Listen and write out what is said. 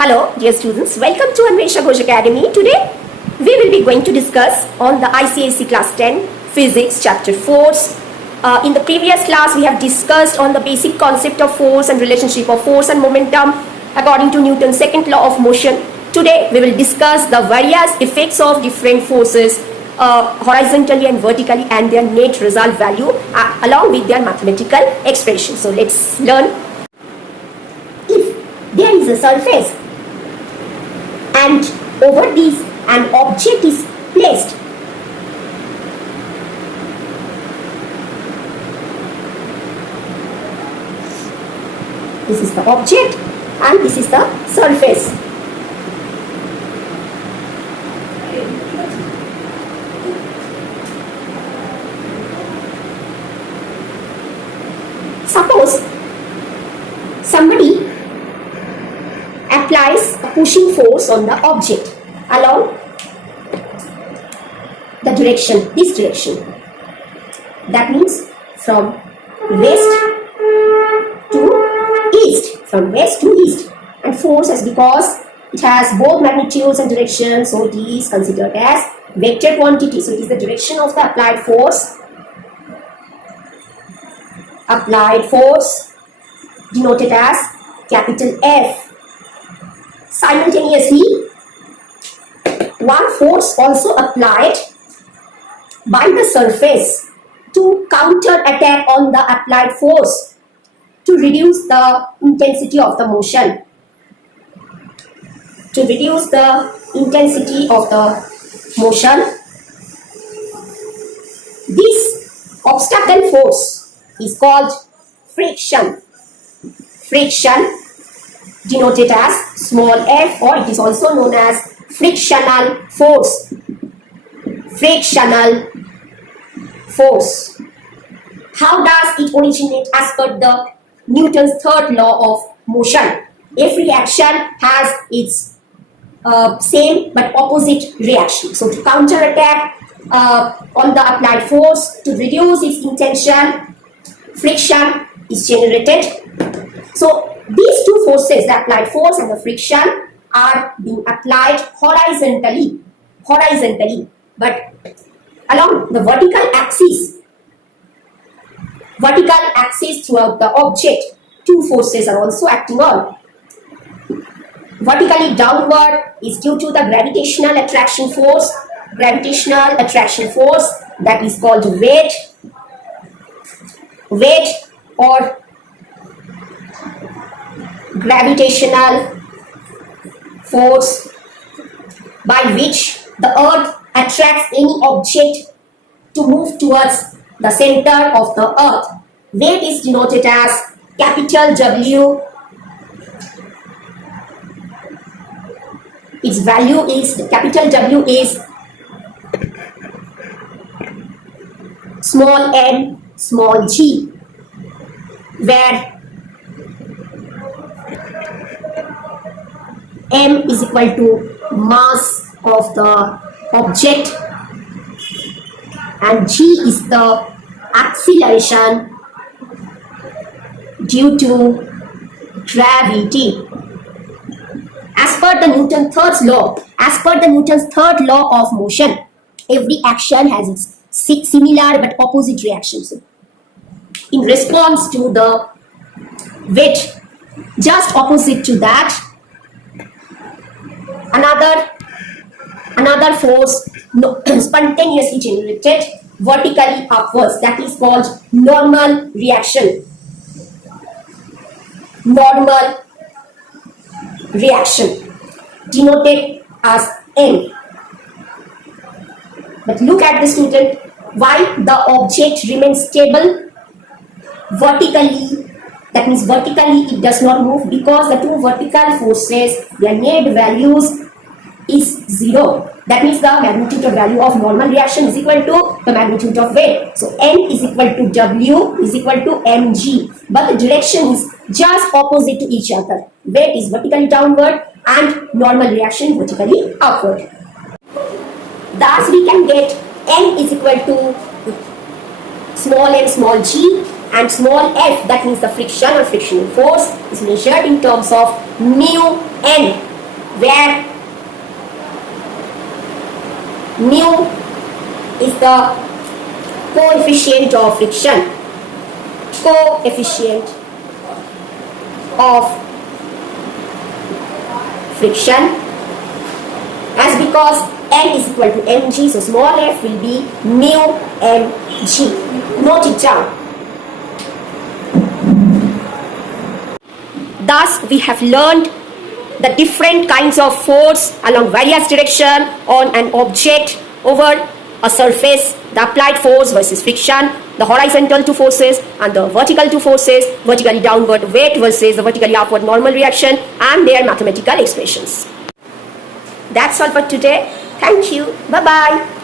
Hello dear students, welcome to Anvesha Ghosh Academy. Today we will be going to discuss on the ICSE class 10 physics chapter 4. In the previous class we have discussed on the basic concept of force and relationship of force and momentum according to Newton's second law of motion. Today we will discuss the various effects of different forces horizontally and vertically and their net result value along with their mathematical expression. So let's learn. If there is a surface and over this an object is placed, this is the object and this is the surface. Suppose somebody applies a pushing force on the object along the direction, this direction. That means from west to east, from west to east. And force is because it has both magnitudes and directions, so it is considered as vector quantity. So it is the direction of the applied force. Applied force denoted as capital F. Simultaneously, one force also applied by the surface to counter attack on the applied force to reduce the intensity of the motion. To reduce the intensity of the motion, this obstacle force is called friction. Friction denoted as small f, or it is also known as frictional force. Frictional force. How does it originate? As per the Newton's third law of motion, every action has its same but opposite reaction. So to counter attack on the applied force, to reduce its intention, friction is generated. So these two forces, the applied force and the friction, are being applied horizontally, but along the vertical axis throughout the object, two forces are also acting on. Vertically downward is due to the gravitational attraction force, that is called weight or gravitational force, by which the earth attracts any object to move towards the center of the earth. Weight is denoted as capital W. Its value is, capital W is small n, small g, where m is equal to mass of the object and g is the acceleration due to gravity. As per the Newton's third law of motion, every action has its similar but opposite reactions. In response to the weight, just opposite to that, another force spontaneously generated vertically upwards, that is called normal reaction. Normal reaction denoted as M. But look at the student, why the object remains stable vertically, that means vertically it does not move, because the two vertical forces, their net values is 0. That means the magnitude of value of normal reaction is equal to the magnitude of weight. So N is equal to W is equal to mg. But the direction is just opposite to each other. Weight is vertically downward and normal reaction vertically upward. Thus we can get N is equal to small m small g and small f, that means the friction or frictional force, is measured in terms of mu n. where mu is the coefficient of friction. Coefficient of friction, as because n is equal to mg, so small f will be mu mg. Note it down. Thus, we have learned the different kinds of force along various direction on an object over a surface, the applied force versus friction, the horizontal two forces and the vertical two forces, vertically downward weight versus the vertically upward normal reaction, and their mathematical expressions. That's all for today. Thank you. Bye-bye.